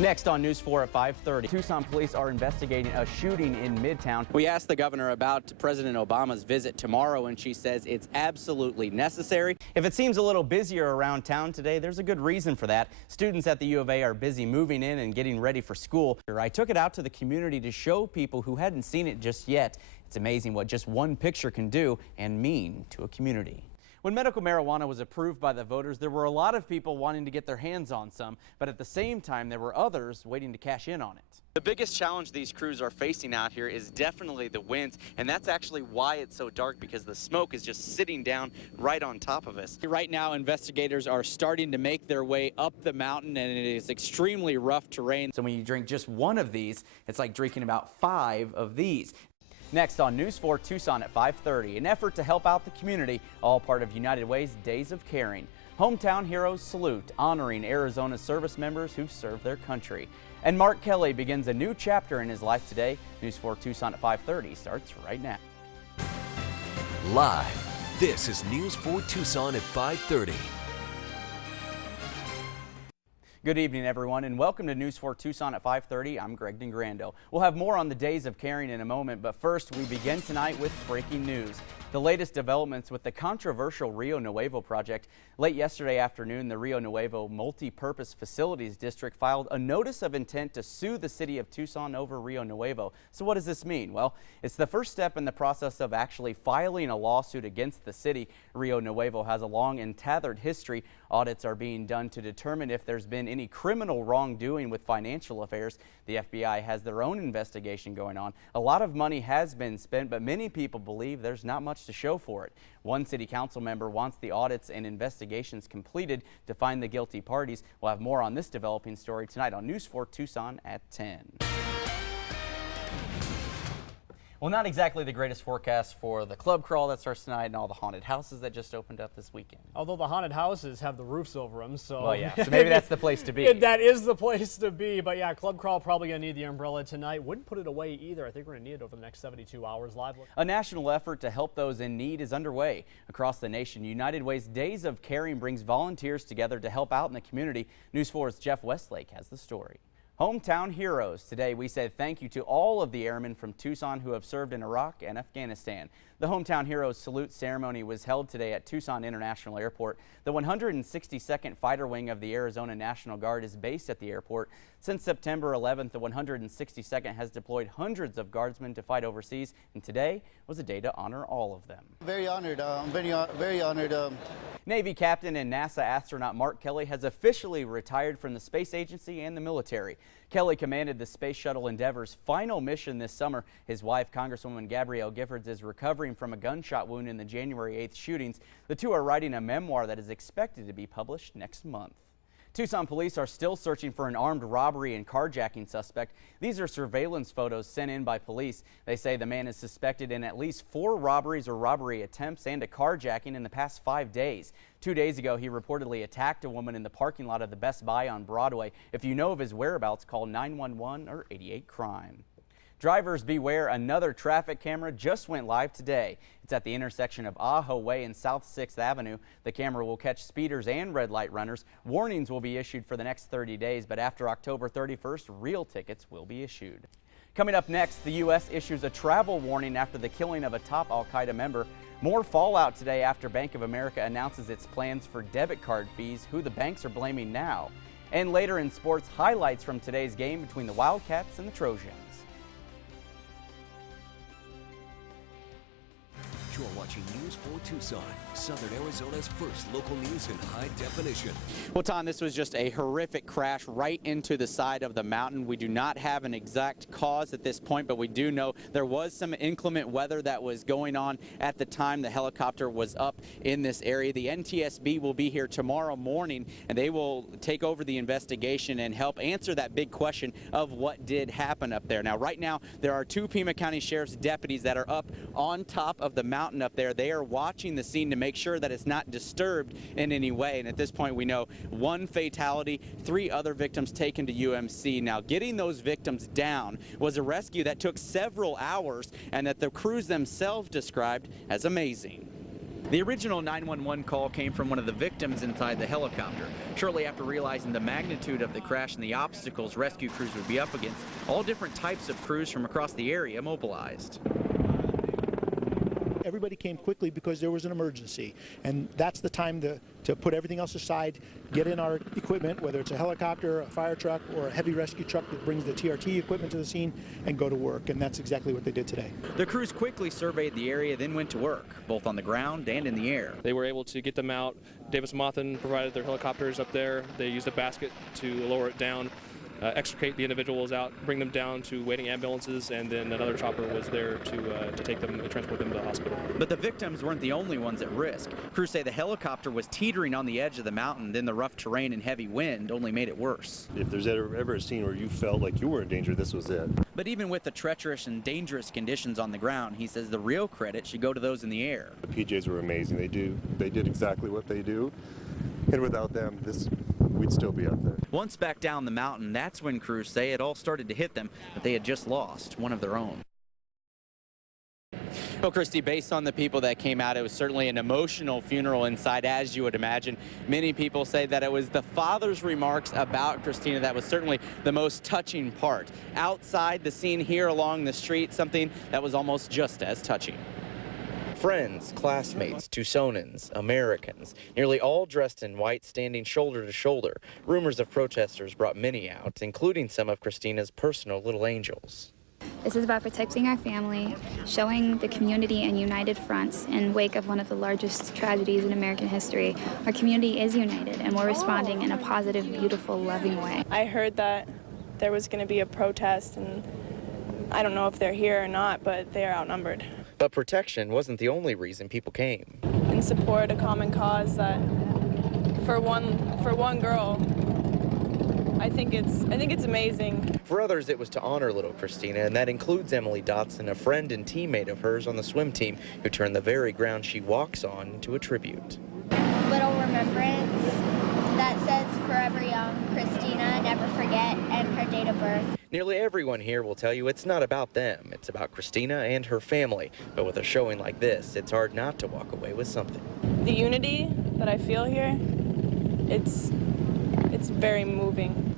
Next on News 4 at 5:30, Tucson police are investigating a shooting in Midtown. We asked the governor about President Obama's visit tomorrow, and she says it's absolutely necessary. If it seems a little busier around town today, there's a good reason for that. Students at the U of A are busy moving in and getting ready for school. I took it out to the community to show people who hadn't seen it just yet. It's amazing what just one picture can do and mean to a community. When medical marijuana was approved by the voters, there were a lot of people wanting to get their hands on some, but at the same time, there were others waiting to cash in on it. The biggest challenge these crews are facing out here is definitely the winds, and that's actually why it's so dark, because the smoke is just sitting down right on top of us. Right now, investigators are starting to make their way up the mountain, and it is extremely rough terrain. So when you drink just one of these, it's like drinking about 5 of these. Next on News 4 Tucson at 5:30, an effort to help out the community, all part of United Way's Days of Caring. Hometown Heroes Salute, honoring Arizona's service members who've served their country. And Mark Kelly begins a new chapter in his life today. News 4 Tucson at 5:30 starts right now. Live, this is News 4 Tucson at 5:30. Good evening, everyone, and welcome to News 4 Tucson at 5:30. I'm Greg Dingrando. We'll have more on the Days of Caring in a moment, but first we begin tonight with breaking news. The latest developments with the controversial Rio Nuevo project. Late yesterday afternoon, the Rio Nuevo Multi-Purpose Facilities District filed a notice of intent to sue the city of Tucson over Rio Nuevo. So what does this mean? Well, it's the first step in the process of actually filing a lawsuit against the city. Rio Nuevo has a long and tethered history. Audits are being done to determine if there's been any criminal wrongdoing with financial affairs. The FBI has their own investigation going on. A lot of money has been spent, but many people believe there's not much to show for it. One city council member wants the audits and investigations completed to find the guilty parties. We'll have more on this developing story tonight on News 4 Tucson at 10. Well, not exactly the greatest forecast for the club crawl that starts tonight and all the haunted houses that just opened up this weekend. Although the haunted houses have the roofs over them, so... Well, yeah, so maybe that's the place to be. That is the place to be, but yeah, club crawl probably going to need the umbrella tonight. Wouldn't put it away either. I think we're going to need it over the next 72 hours live. A national effort to help those in need is underway. Across the nation, United Way's Days of Caring brings volunteers together to help out in the community. News 4's Jeff Westlake has the story. Hometown Heroes. Today we said thank you to all of the airmen from Tucson who have served in Iraq and Afghanistan. The Hometown Heroes salute ceremony was held today at Tucson International Airport. The 162nd Fighter Wing of the Arizona National Guard is based at the airport. Since September 11th, the 162nd has deployed hundreds of guardsmen to fight overseas, and today was a day to honor all of them. Very honored. I'm very honored. Navy Captain and NASA astronaut Mark Kelly has officially retired from the space agency and the military. Kelly commanded the Space Shuttle Endeavor's final mission this summer. His wife, Congresswoman Gabrielle Giffords, is recovering from a gunshot wound in the January 8th shootings. The two are writing a memoir that is expected to be published next month. Tucson police are still searching for an armed robbery and carjacking suspect. These are surveillance photos sent in by police. They say the man is suspected in at least 4 robberies or robbery attempts and a carjacking in the past 5 days. 2 days ago, he reportedly attacked a woman in the parking lot of the Best Buy on Broadway. If you know of his whereabouts, call 911 or 88 Crime. Drivers beware, another traffic camera just went live today. It's at the intersection of Ajo Way and South 6th Avenue. The camera will catch speeders and red light runners. Warnings will be issued for the next 30 days, but after October 31st, real tickets will be issued. Coming up next, the U.S. issues a travel warning after the killing of a top Al-Qaeda member. More fallout today after Bank of America announces its plans for debit card fees, who the banks are blaming now. And later in sports, highlights from today's game between the Wildcats and the Trojans. You're watching News 4 Tucson, Southern Arizona's first local news in high definition. Well, Tom, this was just a horrific crash right into the side of the mountain. We do not have an exact cause at this point, but we do know there was some inclement weather that was going on at the time the helicopter was up in this area. The NTSB will be here tomorrow morning, and they will take over the investigation and help answer that big question of what did happen up there. Now, right now, there are 2 Pima County Sheriff's deputies that are up on top of the mountain up there. They are watching the scene to make sure that it's not disturbed in any way. And at this point, we know 1 fatality, 3 other victims taken to UMC. Now, getting those victims down was a rescue that took several hours and that the crews themselves described as amazing. The original 911 call came from one of the victims inside the helicopter. Shortly after realizing the magnitude of the crash and the obstacles rescue crews would be up against, all different types of crews from across the area mobilized. Everybody came quickly because there was an emergency, and that's the time to put everything else aside, get in our equipment, whether it's a helicopter, a fire truck, or a heavy rescue truck that brings the TRT equipment to the scene, and go to work, and that's exactly what they did today. The crews quickly surveyed the area, then went to work, both on the ground and in the air. They were able to get them out. Davis Monthan provided their helicopters up there. They used a basket to lower it down, extricate the individuals out, bring them down to waiting ambulances, and then another chopper was there to take them and transport them to the hospital. But the victims weren't the only ones at risk. Crews say the helicopter was teetering on the edge of the mountain, then the rough terrain and heavy wind only made it worse. If there's ever a scene where you felt like you were in danger, this was it. But even with the treacherous and dangerous conditions on the ground, he says the real credit should go to those in the air. The PJs were amazing. They did exactly what they do, and without them, we'd still be up there. Once back down the mountain, that's when crews say it all started to hit them, that they had just lost one of their own. Well, Christy, based on the people that came out, it was certainly an emotional funeral inside, as you would imagine. Many people say that it was the father's remarks about Christina that was certainly the most touching part. Outside the scene here along the street, something that was almost just as touching. Friends, classmates, Tucsonans, Americans, nearly all dressed in white, standing shoulder to shoulder. Rumors of protesters brought many out, including some of Christina's personal little angels. This is about protecting our family, showing the community and united fronts in wake of one of the largest tragedies in American history. Our community is united, and we're responding in a positive, beautiful, loving way. I heard that there was going to be a protest, and I don't know if they're here or not, but they are outnumbered. But protection wasn't the only reason people came. And support a common cause that, for one girl, I think it's amazing. For others, it was to honor little Christina, and that includes Emily Dotson, a friend and teammate of hers on the swim team, who turned the very ground she walks on into a tribute. Little remembrance that says forever young, Christina, never forget, and her date of birth. Nearly everyone here will tell you it's not about them, it's about Christina and her family. But with a showing like this, it's hard not to walk away with something. The unity that I feel here, it's very moving.